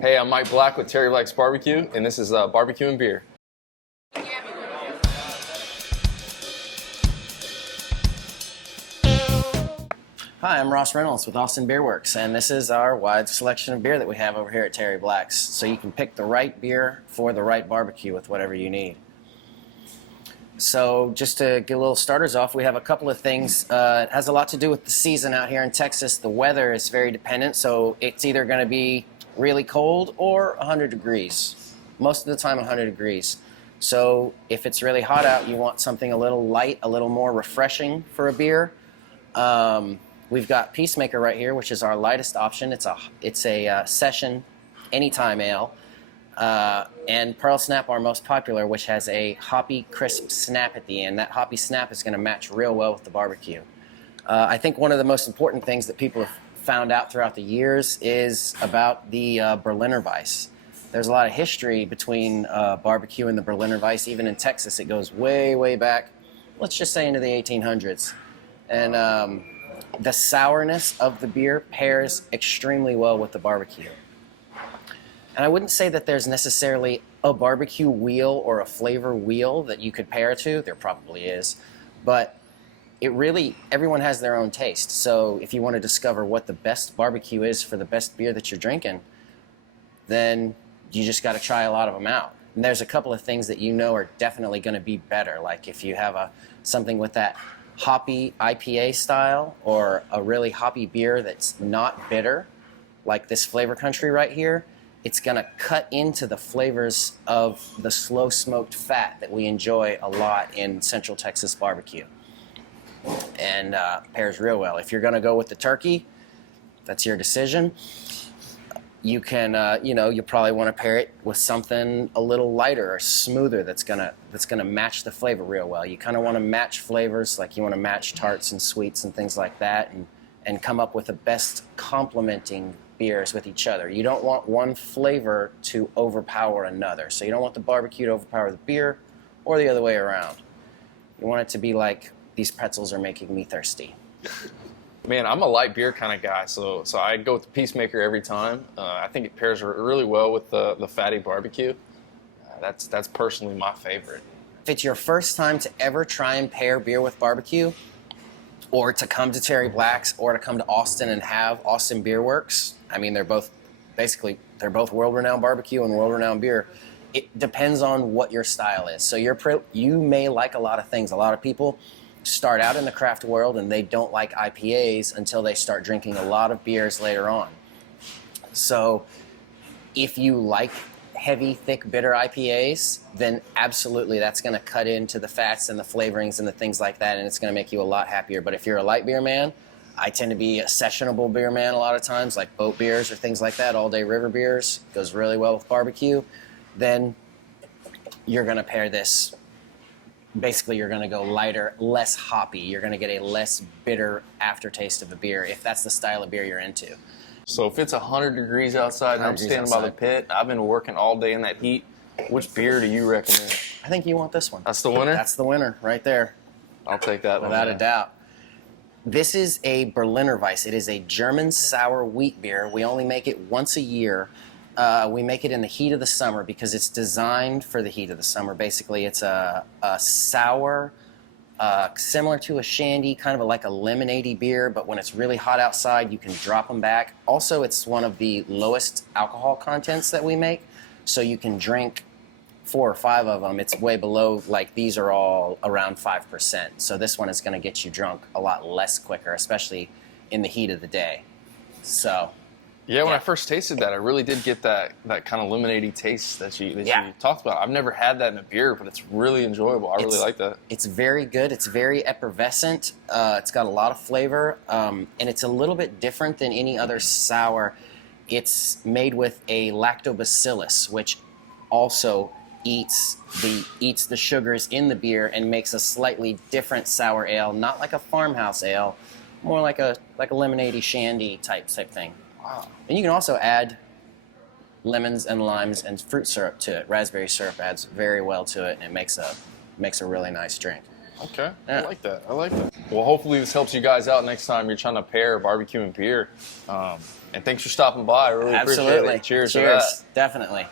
Hey, I'm Mike Black with Terry Black's Barbecue, and this is Barbecue and Beer. Hi, I'm Ross Reynolds with Austin Beer Works, and this is our wide selection of beer that we have over here at Terry Black's. So you can pick the right beer for the right barbecue with whatever you need. So just to get a little starters off, we have a couple of things. It has a lot to do with the season out here in Texas. The weather is very dependent, so it's either going to be really cold or 100 degrees. Most of the time 100 degrees. So if it's really hot out, you want something a little light, a little more refreshing for a beer. We've got Peacemaker right here, which is our lightest option. It's a session anytime ale. And Pearl Snap, our most popular, which has a hoppy, crisp snap at the end. That hoppy snap is going to match real well with the barbecue. I think one of the most important things that people have found out throughout the years is about the Berliner Weiss. There's a lot of history between barbecue and the Berliner Weiss. Even in Texas, it goes way, way back, let's just say into the 1800s. And the sourness of the beer pairs extremely well with the barbecue. And I wouldn't say that there's necessarily a barbecue wheel or a flavor wheel that you could pair to. There probably is. But everyone has their own taste. So if you want to discover what the best barbecue is for the best beer that you're drinking, then you just got to try a lot of them out. And there's a couple of things that you know are definitely going to be better. Like if you have something with that hoppy IPA style or a really hoppy beer that's not bitter, like this Flavor Country right here, it's going to cut into the flavors of the slow smoked fat that we enjoy a lot in Central Texas barbecue. And pairs real well. If you're going to go with the turkey, that's your decision. You can, you probably want to pair it with something a little lighter or smoother that's gonna match the flavor real well. You kind of want to match flavors, like you want to match tarts and sweets and things like that, and come up with the best complementing beers with each other. You don't want one flavor to overpower another. So you don't want the barbecue to overpower the beer or the other way around. You want it to be like, these pretzels are making me thirsty. Man, I'm a light beer kind of guy, so I go with the Peacemaker every time. I think it pairs really well with the fatty barbecue. That's personally my favorite. If it's your first time to ever try and pair beer with barbecue, or to come to Terry Black's, or to come to Austin and have Austin Beer Works, I mean, they're both world-renowned barbecue and world-renowned beer. It depends on what your style is. So you may like a lot of things. A lot of people start out in the craft world and they don't like IPAs until they start drinking a lot of beers later on. So if you like heavy, thick, bitter IPAs, then absolutely that's going to cut into the fats and the flavorings and the things like that, and it's going to make you a lot happier. But if you're a light beer man, I tend to be a sessionable beer man a lot of times, like boat beers or things like that, all-day river beers, goes really well with barbecue, then you're going to pair this. Basically, you're going to go lighter, less hoppy. You're going to get a less bitter aftertaste of a beer if that's the style of beer you're into. So if it's 100 degrees outside and I'm standing by the pit, I've been working all day in that heat, which beer do you recommend? I think you want this one. That's the winner? That's the winner right there. I'll take that one. Without a doubt. This is a Berliner Weiss. It is a German sour wheat beer. We only make it once a year. We make it in the heat of the summer because it's designed for the heat of the summer. Basically, it's a sour, similar to a shandy, kind of like a lemonade-y beer, but when it's really hot outside, you can drop them back. Also, it's one of the lowest alcohol contents that we make, so you can drink 4 or 5 of them. It's way below, like these are all around 5%. So this one is going to get you drunk a lot less quicker, especially in the heat of the day. So... Yeah, when I first tasted that, I really did get that kind of lemonade-y taste that you talked about. I've never had that in a beer, but it's really enjoyable. I really like that. It's very good. It's very effervescent. It's got a lot of flavor, and it's a little bit different than any other sour. It's made with a lactobacillus, which also eats the sugars in the beer and makes a slightly different sour ale, not like a farmhouse ale, more like a lemonade-y shandy type thing. Wow. And you can also add lemons and limes and fruit syrup to it. Raspberry syrup adds very well to it, and it makes a really nice drink. Okay, Yeah. I like that. I like that. Well, hopefully this helps you guys out next time you're trying to pair barbecue and beer. And thanks for stopping by. I really appreciate Absolutely. it. Cheers. To Cheers. that. Definitely.